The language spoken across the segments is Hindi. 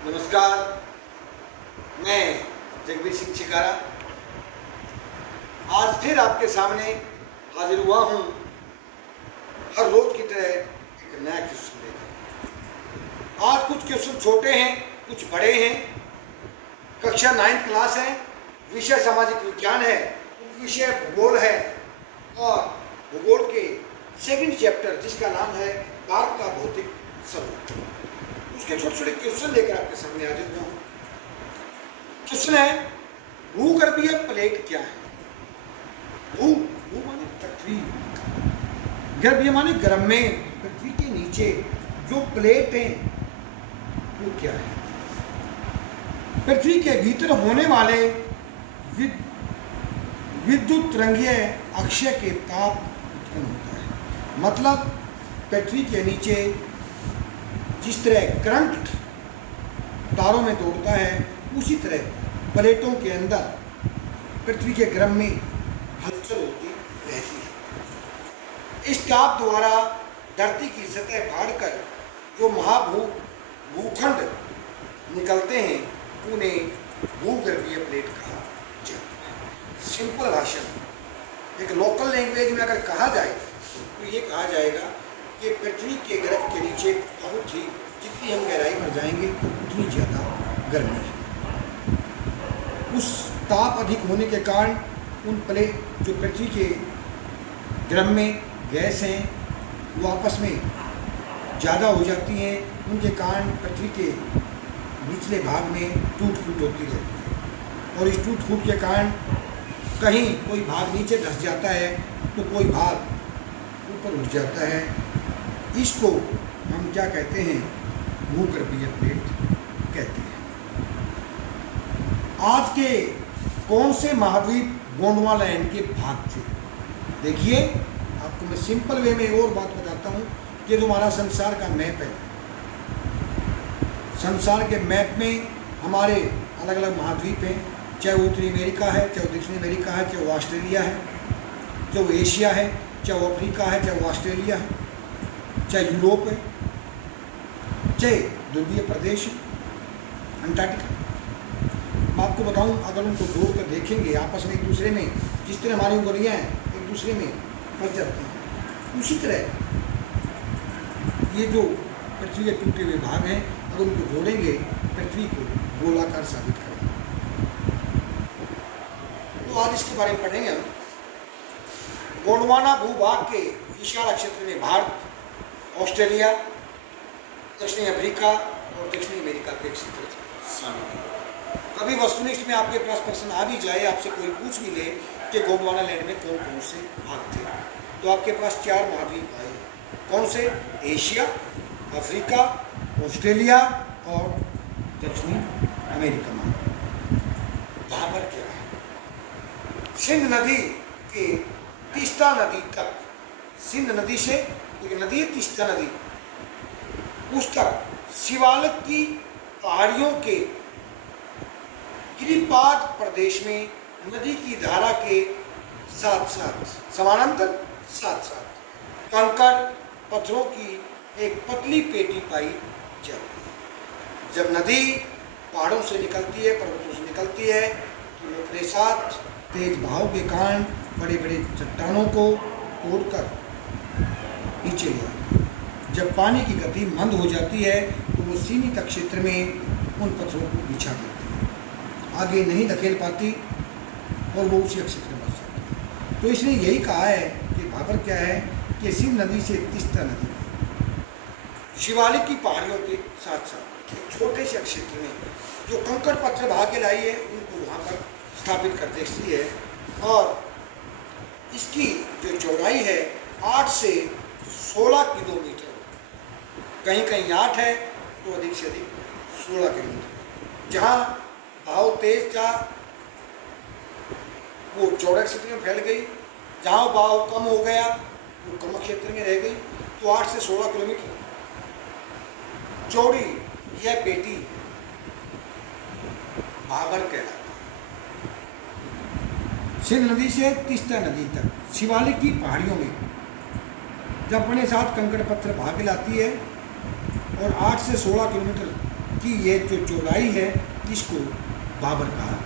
नमस्कार, मैं जगबीर सिंह चिकारा आज फिर आपके सामने हाजिर हुआ हूँ। हर रोज की तरह एक नया क्वेश्चन लेकर। आज कुछ क्वेश्चन छोटे हैं, कुछ बड़े हैं। कक्षा 9th क्लास है, विषय सामाजिक विज्ञान है, विषय भूगोल है और भूगोल के सेकंड चैप्टर जिसका नाम है भारत का भौतिक स्वरूप, उसके छोटे छोटे क्वेश्चन लेकर आपके सामने हाजिर हुआ हूँ। क्वेश्चन है, भूगर्भीय प्लेट क्या है? भू माने पृथ्वी, गर्भीय माने गर्म में, पृथ्वी के नीचे जो प्लेट है वो क्या है? पृथ्वी के भीतर होने वाले विद्युत तरंगीय अक्षय के ताप उत्पन्न होता है। मतलब पृथ्वी के नीचे जिस तरह करंट तारों में दौड़ता है, उसी तरह प्लेटों के अंदर पृथ्वी के गर्भ में हलचल होती रहती है। इस ताप द्वारा धरती की सतह फाड़कर जो भूखंड निकलते हैं उन्हें भूगर्भीय प्लेट कहा जाता है। सिंपल भाषण, एक लोकल लैंग्वेज में अगर कहा जाए तो ये कहा जाएगा कि पृथ्वी के गर्भ के नीचे बहुत ही, जितनी हम गहराई पर जाएंगे उतनी ज़्यादा गर्मी है। उस ताप अधिक होने के कारण उन प्लेट जो पृथ्वी के गर्भ में गैस हैं वो आपस में ज़्यादा हो जाती हैं। उनके कारण पृथ्वी के निचले भाग में टूट फूट होती रहती है और इस टूट फूट के कारण कहीं कोई भाग नीचे धंस जाता है तो कोई भाग ऊपर उठ जाता है। इसको हम क्या कहते हैं? भूगर्भीय प्लेट कहते हैं। आज के कौन से महाद्वीप गोंडवालैंड के भाग थे? देखिए, आपको मैं सिंपल वे में एक और बात बताता हूँ कि जो हमारा संसार का मैप है, संसार के मैप में हमारे अलग अलग महाद्वीप हैं, चाहे वो उत्तरी अमेरिका है, चाहे वो दक्षिणी अमेरिका है, चाहे वो ऑस्ट्रेलिया है, चाहे वो एशिया है, चाहे वो अफ्रीका है, चाहे वो ऑस्ट्रेलिया है, चाहे यूरोप है, चाहे ध्रुवीय प्रदेश है, अंटार्कटिका। मैं आपको बताऊं, अगर उनको जोड़ कर देखेंगे आपस में एक दूसरे में, जिस तरह हमारी उंगलियां हैं एक दूसरे में फंस जाती हैं, उसी तरह ये जो पृथ्वी के टूटे हुए भाग हैं, अगर उनको जोड़ेंगे पृथ्वी को गोलाकार साबित करेंगे। तो आज इसके बारे में पढ़ेंगे हम। गोंडवाना भूभाग के विशाल क्षेत्र में भारत, ऑस्ट्रेलिया, दक्षिणी अफ्रीका और दक्षिणी अमेरिका के क्षेत्र शामिल हैं। कभी वस्तुनिष्ठ में आपके पास प्रश्न आ भी जाए, आपसे कोई पूछ भी ले कि गोंडवाना लैंड में कौन कौन से भाग थे, तो आपके पास 4 महाद्वीप आए। कौन से? एशिया, अफ्रीका, ऑस्ट्रेलिया और दक्षिणी अमेरिका में। वहाँ पर क्या है? सिंध नदी के तीस्ता नदी तक, सिंध नदी से एक नदी है तीस्ता नदी, उस तक शिवालिक की पहाड़ियों के गिरिपाद प्रदेश में नदी की धारा के साथ साथ, समानांतर साथ साथ कंकड़ पत्थरों की एक पतली पेटी पाई जाती है। जब नदी पहाड़ों से निकलती है, पर्वतों से निकलती है, तो वो अपने साथ तेज बहाव के कारण बड़े बड़े चट्टानों को तोड़कर नीचे ले आती है। जब पानी की गति मंद हो जाती है तो वो सीमित क्षेत्र में उन पत्थरों को बिछा देती है, आगे नहीं धकेल पाती और वो उसी क्षेत्र में बच जाती है। तो इसने यही कहा है कि भाबर क्या है कि सिंध नदी से तीस्ता नदी शिवालिक की पहाड़ियों के साथ साथ एक छोटे से क्षेत्र में जो कंकड़ पत्थर बहा के लाई है उनको वहाँ पर स्थापित कर देती है और इसकी जो चौड़ाई है 8 से 16 किलोमीटर, कहीं कहीं 8 है तो अधिक से अधिक 16 किलोमीटर। जहाँ बहाव तेज था वो चौड़ा क्षेत्र में फैल गई, जहाँ बहाव कम हो गया वो कम क्षेत्र में रह गई। तो 8 से 16 किलोमीटर चौड़ी यह पेटी भाबर कहलाती है। सिंध नदी से तीस्ता नदी तक शिवालिक की पहाड़ियों में जब अपने साथ कंकड़ पत्थर भाग लाती है और 8 से 16 किलोमीटर कि ये जो चौड़ाई है इसको बाबर कहा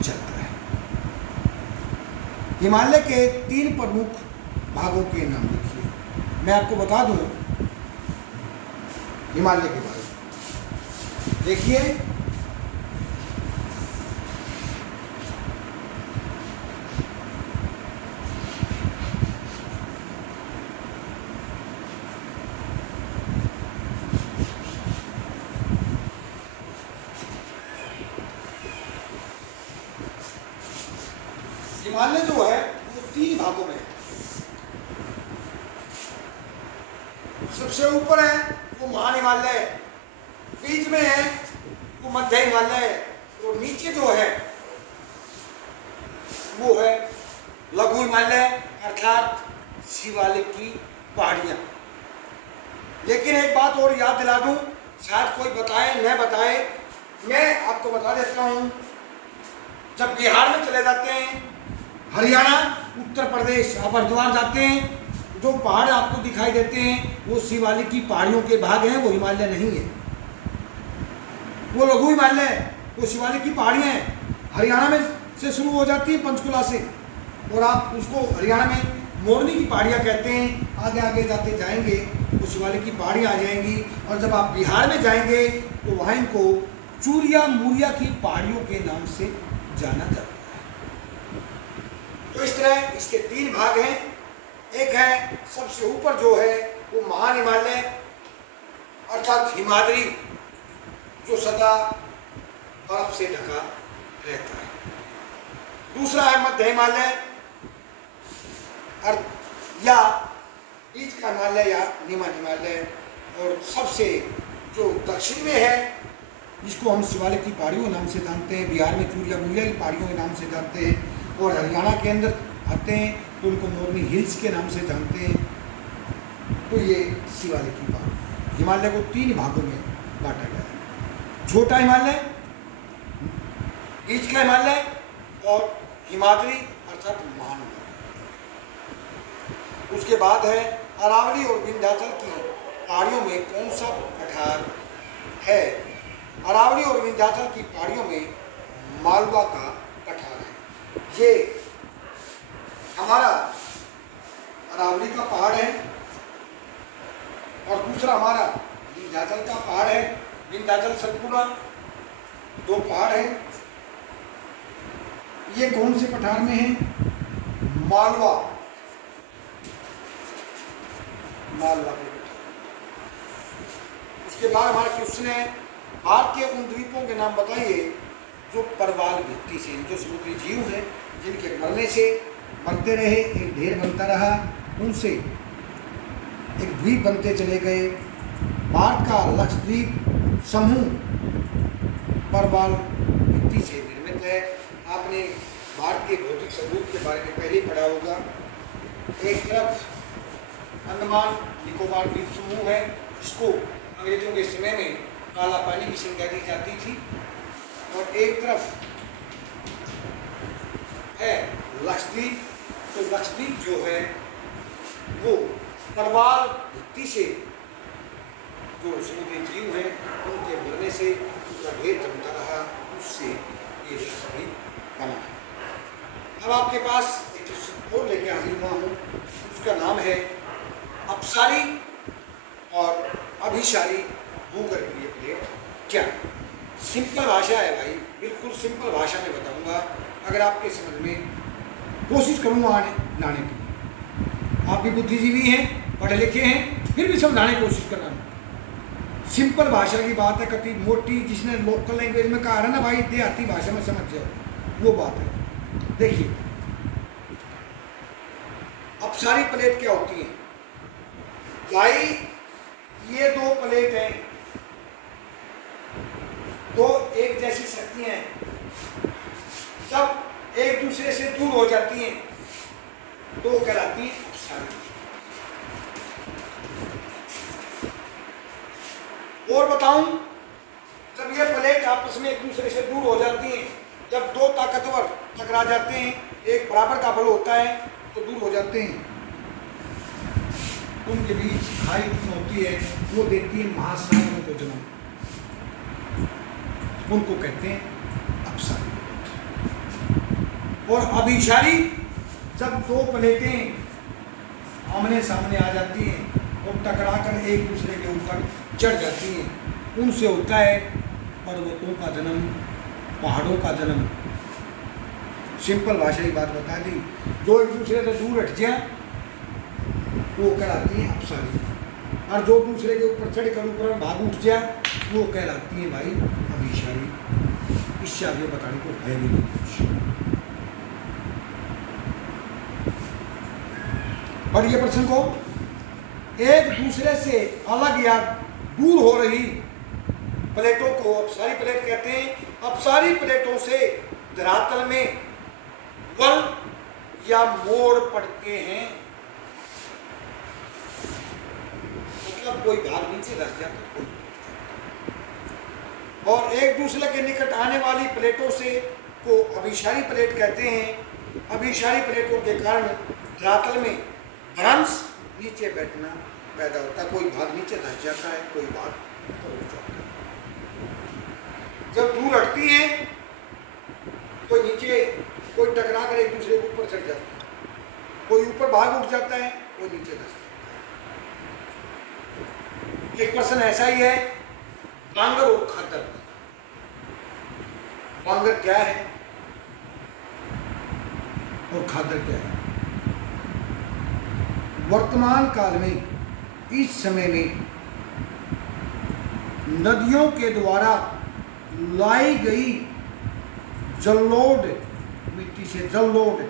जाता है। हिमालय के 3 प्रमुख भागों के नाम लिखिए। मैं आपको बता दूं हिमालय के बारे में। देखिए, हिमालय जो है वो 3 भागों में है। सबसे ऊपर है वो महान हिमालय, बीच में है वो मध्य हिमालय, और नीचे जो है वो है लघु हिमालय अर्थात शिवालिक की पहाड़ियाँ। लेकिन एक बात और याद दिला दूं, शायद कोई बताए न बताए, मैं आपको बता देता हूँ। जब बिहार में चले जाते हैं, हरियाणा, उत्तर प्रदेश, आप हरिद्वार जाते हैं, जो पहाड़ आपको दिखाई देते हैं वो शिवालिक की पहाड़ियों के भाग हैं, वो हिमालय नहीं है। वो लघु हिमालय, वो शिवालिक की पहाड़ियाँ हैं। हरियाणा में से शुरू हो जाती है पंचकुला से, और आप उसको हरियाणा में मोरनी की पहाड़ियाँ कहते हैं। आगे आगे जाते जाएंगे तो शिवालिक की पहाड़ियाँ आ जाएंगी, और जब आप बिहार में जाएंगे तो वहाँ इनको चूरिया मुरिया की पहाड़ियों के नाम से जाना जाता है। तो इस तरह इसके 3 भाग हैं। एक है सबसे ऊपर जो है वो महान हिमालय अर्थात हिमाद्री, जो सदा बर्फ से ढका रहता है। दूसरा है मध्य हिमालय या बीच का हिमालय या निम्न हिमालय, और सबसे जो दक्षिण में है जिसको हम शिवालिक की पहाड़ियों के नाम से जानते हैं, बिहार में चूरिया मुरिया की पहाड़ियों के नाम से जानते हैं, और हरियाणा के अंदर आते हैं तो उनको मोरनी हिल्स के नाम से जानते हैं। तो ये शिवालिक की पहाड़। हिमालय को 3 भागों में बांटा गया है: छोटा हिमालय, बीच का हिमालय और हिमाद्री अर्थात महान हिमालय। उसके बाद है अरावली और विंध्याचल की पहाड़ियों में कौन सा पठार है? अरावली और विंध्याचल की पहाड़ियों में मालवा का पठार है। ये हमारा अरावली का पहाड़ है, और दूसरा हमारा विंध्याचल का पहाड़ है। विंध्याचल सतपुड़ा 2 पहाड़ हैं। ये कौन से पठार में है? मालवा के पठार। उसके बाद हमारा क्वेश्चन है, भारत के उन द्वीपों के नाम बताइए जो परवाल भित्ति से, जो समुद्री जीव हैं जिनके मरने से बनते रहे, एक ढेर बनता रहा, उनसे एक द्वीप बनते चले गए। भारत का लक्षद्वीप समूह परवाल भित्ति से निर्मित है। आपने भारत के भौतिक सबूत के बारे में पहले ही पढ़ा होगा। एक तरफ अंडमान निकोबार द्वीप समूह है, जिसको अंग्रेजों के समय में काला पानी की संज्ञा दी जाती थी, और एक तरफ है लक्षद्वीप। तो लक्षद्वीप जो है वो परवाल भित्ति से जो समुद्री जीव हैं उनके मरने से उसका ढेर जमता रहा, उससे ये लक्षद्वीप बना है। अब आपके पास एक क्वेश्चन और लेके हाजिर हुआ हूँ, उसका नाम है अपसारी और अभिसारी भूगर्भीय प्लेट क्या? सिंपल भाषा है भाई, बिल्कुल सिंपल भाषा में बताऊंगा, अगर आपके समझ में कोशिश करूंगा आने लाने की। आप भी बुद्धिजीवी हैं, पढ़े लिखे हैं, फिर भी समझाने की कोशिश करना। सिंपल भाषा की बात है, कति मोटी, जिसने लोकल लैंग्वेज में कहा है ना भाई, देहाती भाषा में समझ जाओ, वो बात है। देखिए, अपसारी प्लेट क्या होती है भाई? ये 2 प्लेट हैं, 2 एक जैसी शक्तियां हैं, जब एक दूसरे से दूर हो जाती हैं तो वो कहलाती है अपसारी। और बताऊं, जब ये प्लेट आपस में एक दूसरे से दूर हो जाती हैं, जब 2 ताकतवर टकरा जाते हैं, एक बराबर का बल होता है तो दूर हो जाते हैं, उनके बीच खाई होती है, वो देती है महासागर को जन्म। उनको कहते हैं अपसारी प्लेट। और अभिसारी जब दो प्लेटें आमने सामने आ जाती हैं और टकरा कर एक दूसरे के ऊपर चढ़ जाती हैं, उनसे होता है पर्वतों का जन्म, पहाड़ों का जन्म। सिंपल भाषा की बात बता दी, जो एक दूसरे से दूर हट जाए वो कहलाती हैं अपसारी, और जो दूसरे के ऊपर चढ़ कर ऊपर भाग उठ जाए वो कहलाती हैं भाई अभिसारी। इससे आगे बताने को है भी नहीं कुछ। और ये प्रश्न को एक दूसरे से अलग या दूर हो रही प्लेटों को अपसारी प्लेट कहते हैं। अपसारी प्लेटों से धरातल में वल या मोड़ पड़ते हैं, मतलब कोई भाग नीचे धस जाता है, और एक दूसरे के निकट आने वाली प्लेटों से को अभिसारी प्लेट कहते हैं। अभिसारी प्लेटों के कारण धरातल में भ्रंश, नीचे बैठना पैदा होता है, कोई भाग नीचे धस जाता है, कोई भाग ऊपर उठ जाता है। जब दूर हटती हैं कोई नीचे, कोई टकरा कर एक दूसरे के ऊपर चढ़ जाता है, कोई ऊपर भाग उठ जाता है, कोई नीचे धस जाता है। एक प्रश्न ऐसा ही है, बांगर और खादर। बांगर क्या है और खादर क्या है? वर्तमान काल में इस समय में नदियों के द्वारा लाई गई जललोड, मिट्टी से जललोड,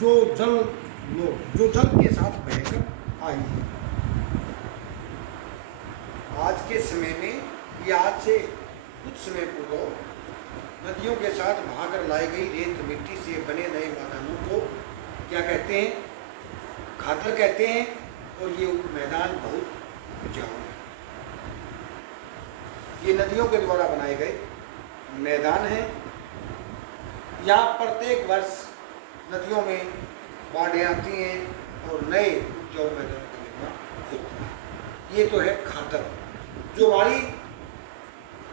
जो जल के साथ बहकर आई है। आज के समय में या आज से कुछ समय पूर्व नदियों के साथ बहाकर लाई गई रेत मिट्टी से बने नए मैदानों को क्या कहते हैं? खादर कहते हैं। और ये मैदान बहुत उपजाऊ है। ये नदियों के द्वारा बनाए गए मैदान हैं। यहाँ प्रत्येक वर्ष नदियों में बाढ़ें आती हैं और नए उपजाऊ मैदान का निर्माण होता है। ये तो है खादर, जो हमारी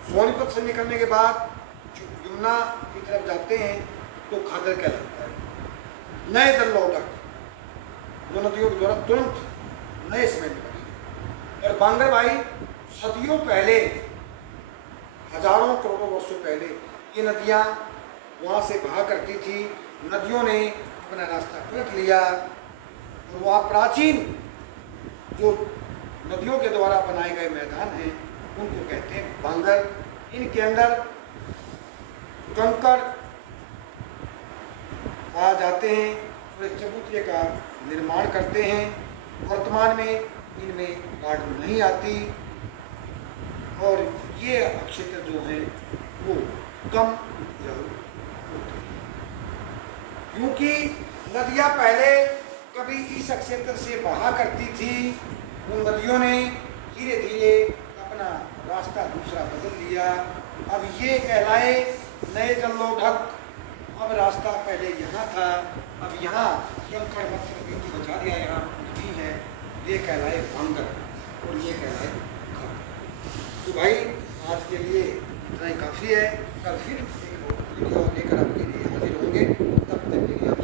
सोनीपत से निकलने के बाद यमुना की तरफ जाते हैं तो खादर कहलाता है। नए जललोडक जो नदियों के द्वारा तुरंत नए समय में बनी। और बांगर भाई सदियों पहले, हजारों करोड़ों वर्षों पहले ये नदियाँ वहाँ से बहा करती थी। नदियों ने अपना रास्ता पलट लिया और वहाँ प्राचीन जो नदियों के द्वारा बनाए गए मैदान हैं उनको कहते हैं बांगर। इनके अंदर कंकड़ आ जाते हैं और एक चबूतरे का निर्माण करते हैं। वर्तमान में इनमें बाढ़ नहीं आती और ये क्षेत्र जो है वो कम उपजाऊ होते हैं, क्योंकि नदियाँ पहले कभी इस क्षेत्र से बहा करती थी। उन नदियों ने धीरे धीरे अपना रास्ता दूसरा बदल लिया। अब ये कहलाए नए जललोढक। अब रास्ता पहले यहाँ था, अब यहाँ कंकड़ मिट्टी बचा दिया, यहाँ नदी है, ये कहलाए बांगर और ये कहलाए खादर। तो भाई आज के लिए इतना ही काफ़ी है। कल फिर एक वीडियो लेकर आपके लिए हाजिर होंगे। तब तक के लिए आप